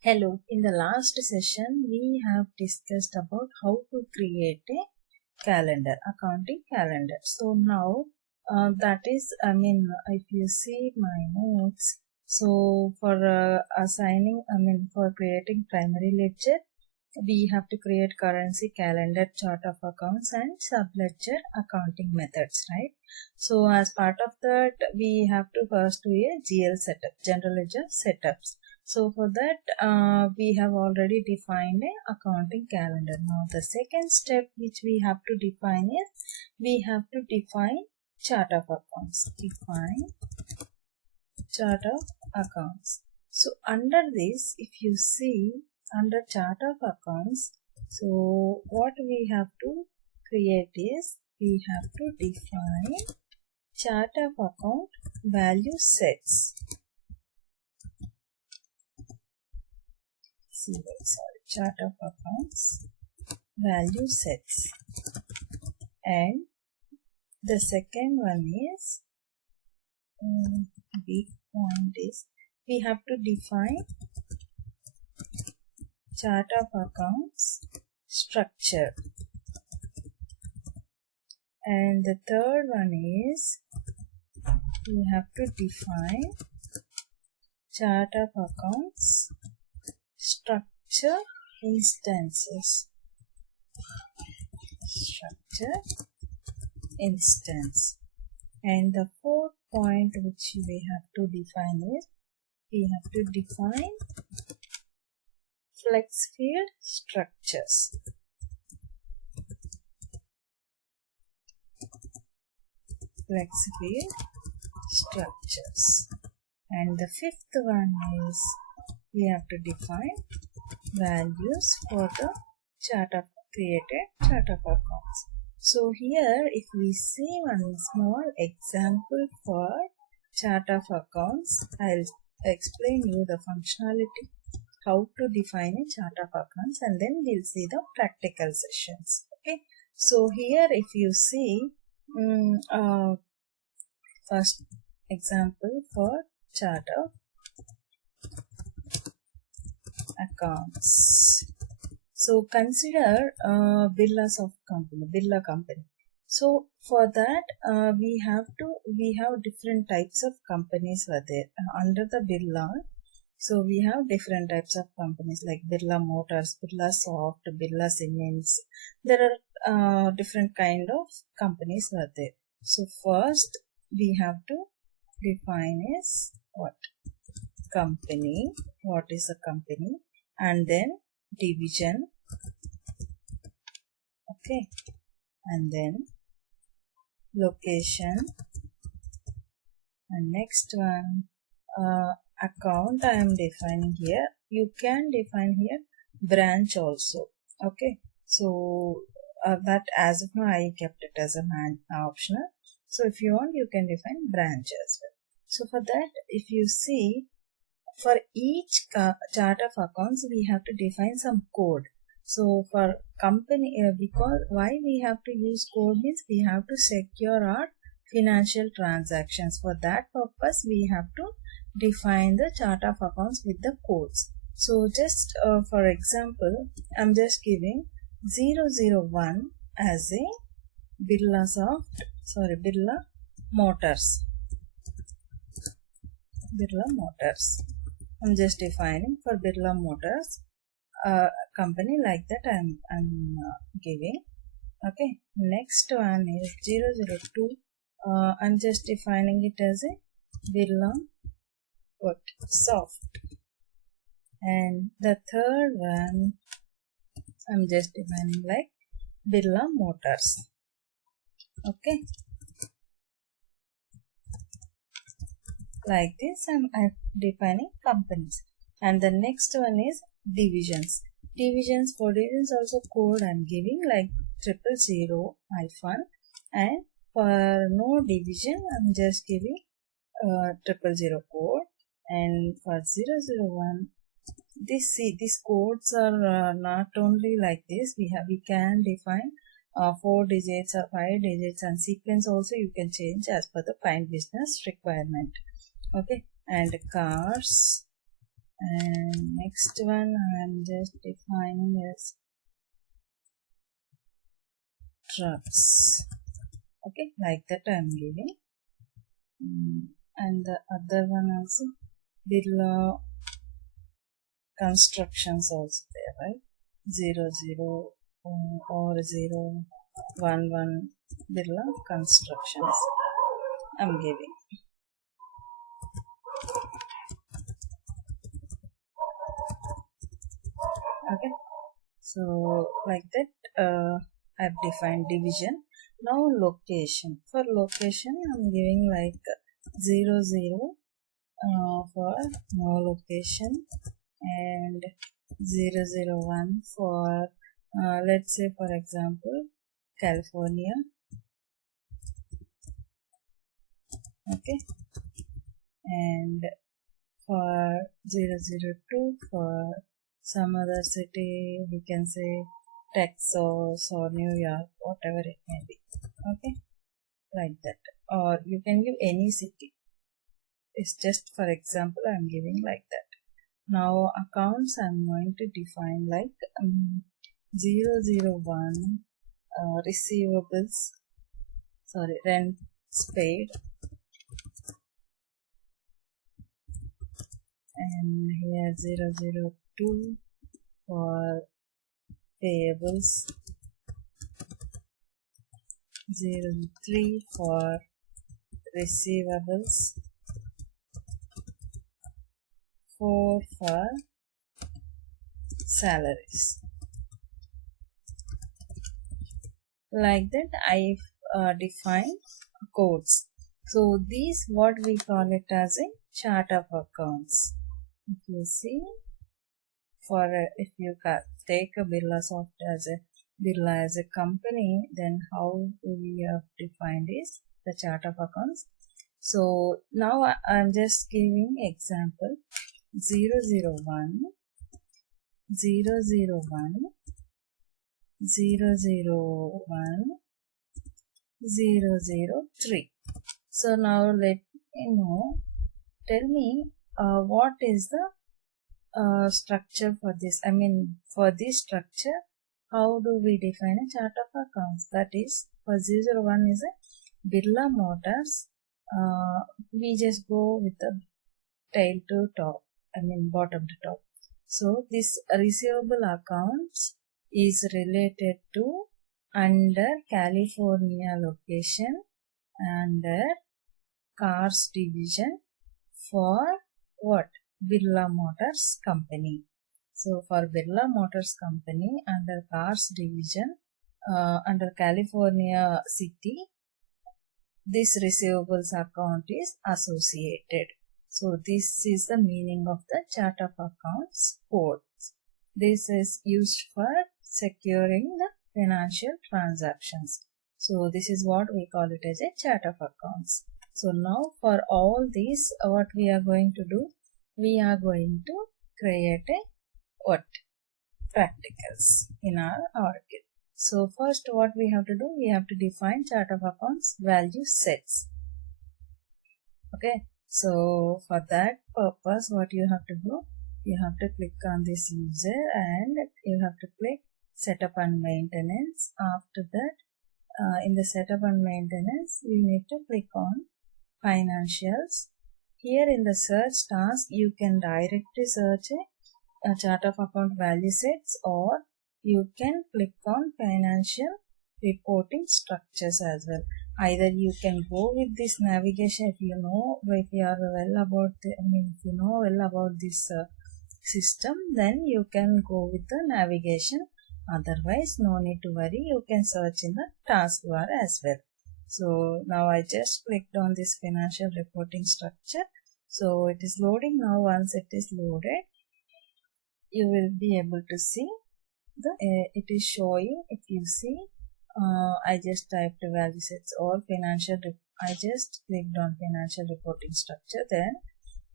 Hello, in the last session we have discussed about how to create a calendar, accounting calendar. So now if you see my notes, so for for creating primary ledger, we have to create currency calendar, chart of accounts and subledger accounting methods, right? So as part of that, we have to first do a GL setup, general ledger setups. So for that, we have already defined a accounting calendar. Now the second step which we have to define is, we have to define chart of accounts. Define chart of accounts. So under this, if you see under chart of accounts, so what we have to create is, we have to define chart of account value sets. Chart of accounts value sets. And the second one is, big point is, we have to define chart of accounts structure. And the third one is, we have to define chart of accounts structure instances. Structure instance. And the fourth point which we have to define is, we have to define flex field structures. Flex field structures. And the fifth one is, we have to define values for the created chart of accounts. So here, if we see one small example for chart of accounts, I'll explain you the functionality, how to define a chart of accounts, and then we'll see the practical sessions. Okay. So here, if you see, first example for chart of accounts. So consider Birla company. So for that, we have different types of companies were there under the Birla. So we have different types of companies like Birla Motors, Birla Soft, Birla Cements. There are different kind of companies were there. So first we have to define is what? Company. What is a company? And then division. Okay. And then location. And next one, account I am defining here. You can define here branch also. Okay. So that as of now I kept it as an optional. So if you want, you can define branch as well. So for that, if you see, for each chart of accounts, we have to define some code. So for company, because why we have to use code means, we have to secure our financial transactions. For that purpose, we have to define the chart of accounts with the codes. So just for example, I'm just giving 001 as a Birla Motors. Birla Motors. I'm just defining for Birla Motors company, like that I'm giving. Okay. Next one is 002. I'm just defining it as a Birla Soft. And the third one, I'm just defining like Birla Motors. Okay. Like this, I'm defining companies. And the next one is divisions. For divisions also code I'm giving like 000 hyphen, and for no division I'm just giving 000 code. And for 001, these codes are not only like this. We can define 4 digits or 5 digits, and sequence also you can change as per the client business requirement. Okay. And cars and next one I'm just defining as trucks. Okay, like that I'm giving. And the other one also Birla constructions also there, right? 00 or 011 Birla constructions I'm giving. Okay, so like that I've defined division. Now location. For location I'm giving like 00 for no location and 001 for let's say for example California. Okay, and for 002 for some other city, we can say Texas or New York, whatever it may be. Okay, like that. Or you can give any city. It's just for example I'm giving like that. Now accounts I'm going to define like 001 receivables, sorry, rents paid, and here 002 for payables, 03 for receivables, 4 for salaries. Like that I've defined codes. So these what we call it as a chart of accounts. If you see, for if you take a Birla software as a Birla as a company, then how we have defined is the chart of accounts. So now I'm just giving example 001, 001, 001, 003. So now let me know, tell me what is the structure for this. I mean, for this structure, how do we define a chart of accounts? That is, for 001 is a Birla Motors. We just go with the tail to top, I mean bottom to top. So this receivable accounts is related to under California location, under cars division for what? Birla Motors company. So for Birla Motors company under cars division under California city, this receivables account is associated. So this is the meaning of the chart of accounts code. This is used for securing the financial transactions. So this is what we call it as a chart of accounts. So now for all these, what we are going to do, we are going to create a what? Practicals in our article. So first what we have to do, we have to define chart of accounts value sets. Okay, so for that purpose what you have to do, you have to click on this user and you have to click setup and maintenance. After that in the setup and maintenance you need to click on financials. Here in the search task you can directly search a chart of account value sets, or you can click on financial reporting structures as well. Either you can go with this navigation if you know, if you are well about the, if you know well about this system, then you can go with the navigation. Otherwise, no need to worry, you can search in the taskbar as well. So now I just clicked on this financial reporting structure. So it is loading now. Once it is loaded, you will be able to see the it is showing. If you see, I just typed value sets or financial. I just clicked on financial reporting structure. Then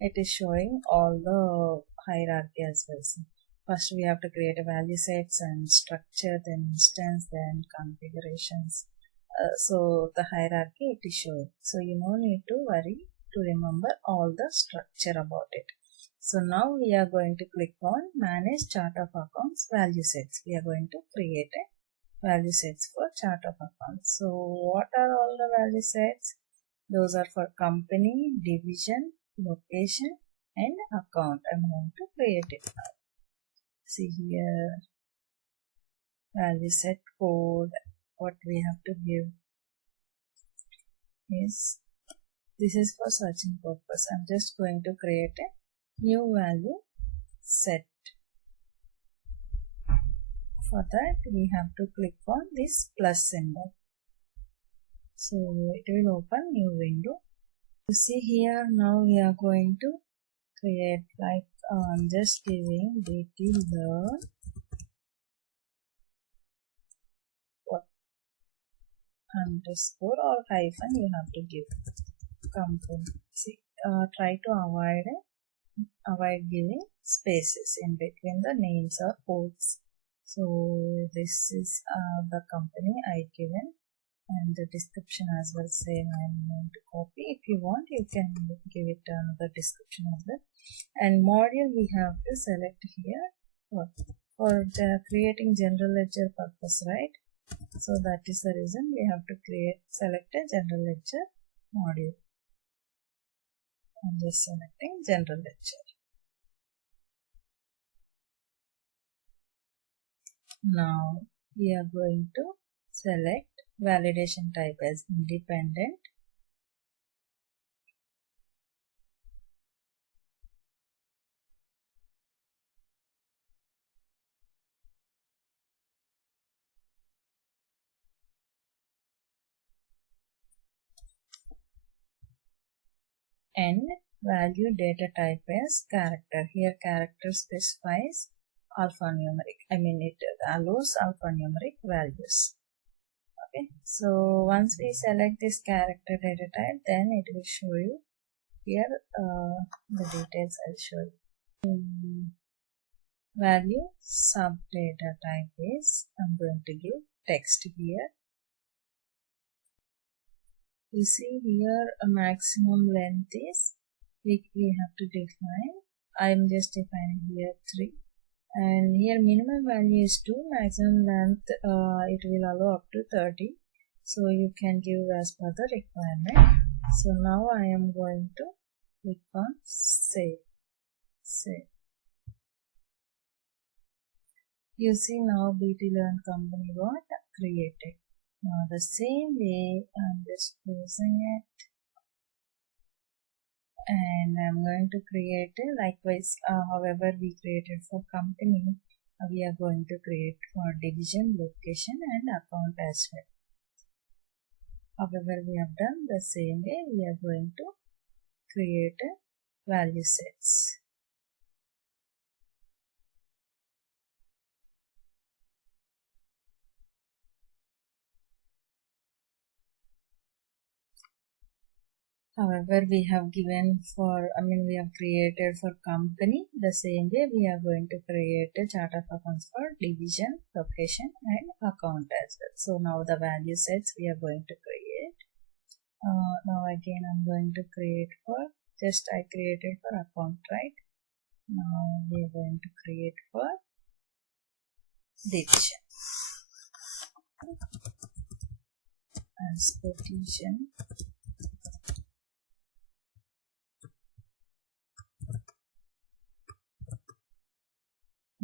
it is showing all the hierarchy as well. So first we have to create a value sets and structure, then instance, then configurations. So the hierarchy it is showing. So you no need to worry to remember all the structure about it. So now we are going to click on Manage Chart of Accounts Value Sets. We are going to create a value sets for chart of accounts. So what are all the value sets? Those are for company, division, location and account. I'm going to create it now. See here, value set code. What we have to give is, this is for searching purpose. I'm just going to create a new value set. For that we have to click on this plus symbol. So it will open new window. You see here, now we are going to create, like I'm just giving BestTechLearn underscore or hyphen, you have to give company. See, try to avoid giving spaces in between the names or codes. So this is the company I given, and the description as well, same I'm going to copy. If you want, you can give it another description of that. And module we have to select here for the creating general ledger purpose, right? So that is the reason we have to select a general ledger module. I'm just selecting general ledger. Now we are going to select validation type as independent. And value data type as character. Here character specifies alphanumeric. It allows alphanumeric values. Okay, so once we select this character data type, then it will show you here the details I'll show you. Value sub data type is, I'm going to give text here. You see here a maximum length is we have to define. I'm just defining here 3, and here minimum value is 2, maximum length it will allow up to 30, so you can give as per the requirement. So now I am going to click on save. You see now BestTechLearn company got created. Now the same way I'm just closing it, and I'm going to create it likewise. However we created for company, we are going to create for division, location and account as well. However we have done the same way, we are going to create a value sets. However, we have given for, we have created for company, the same way we are going to create a chart of accounts for division, location and account as well. So now the value sets we are going to create. Now again I'm going to create for, I created for account, right? Now we are going to create for division. As division.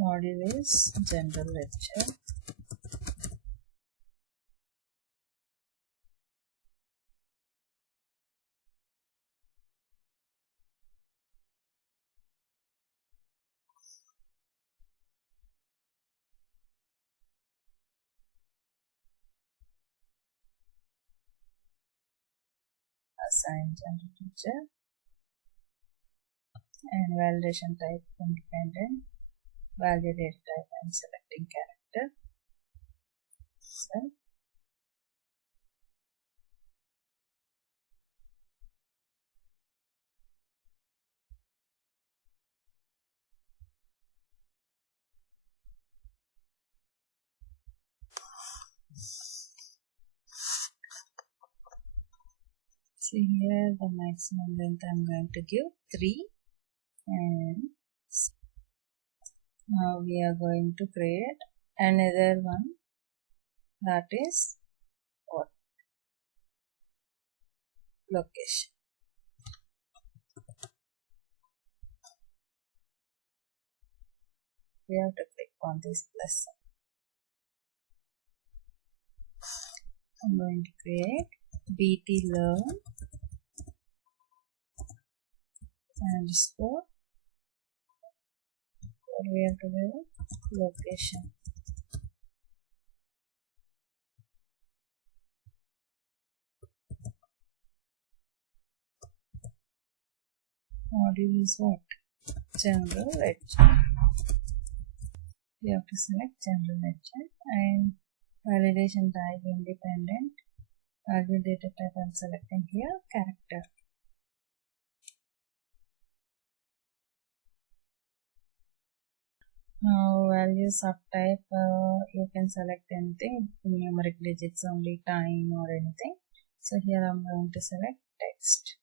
Module is general ledger. Assign general ledger. And validation type independent. Value data type I'm selecting character. So see here the maximum length I'm going to give 3, And now we are going to create another one, that is what? Location. We have to click on this plus. I'm going to create BTLearn underscore, what we have to do, location. Module is what? General ledger. We have to select general ledger and validation type independent. Value data type I'm selecting here, character. Now value subtype, you can select anything, numeric digits only, time or anything. So here I'm going to select text.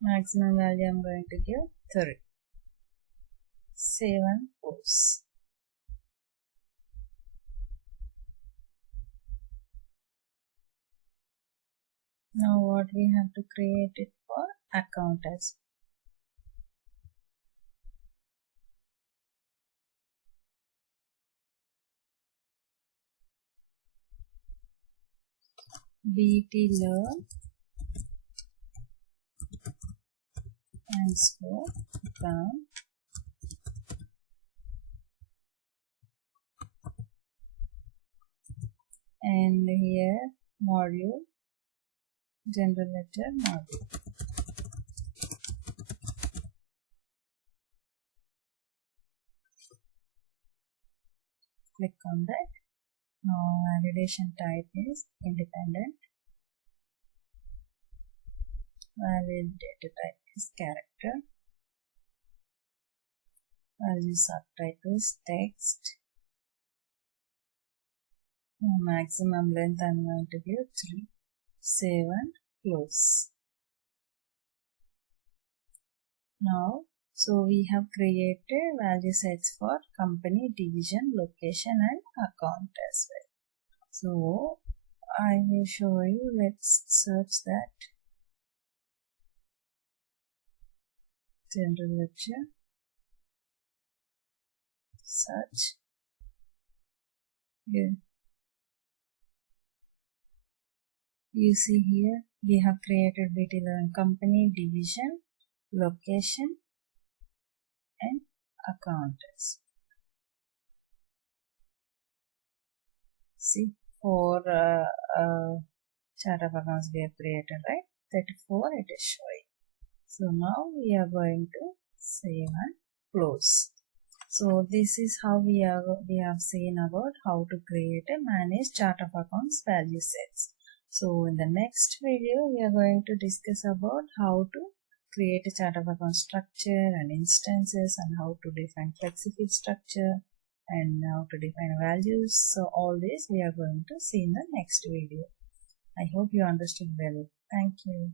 Maximum value I'm going to give 3. Save and close. Now what we have to create it for account as BTLearn underscore account and here module general ledger module. Click on that. Now validation type is independent. Valid data type is character. Value subtype is text. Maximum length I'm going to give 3. Save and close. Now, so we have created value sets for company, division, location and account as well. So I will show you. Let's search that. General ledger. Search. Here. You see here we have created BTLearn company, division, location and account. See, 4 chart of accounts we have created, right? 34 it is showing. So now we are going to save and close. So this is how we have seen about how to create a managed chart of accounts value sets. So in the next video we are going to discuss about how to create a chart of account structure and instances and how to define flexible structure and how to define values. So all this we are going to see in the next video. I hope you understood well. Thank you.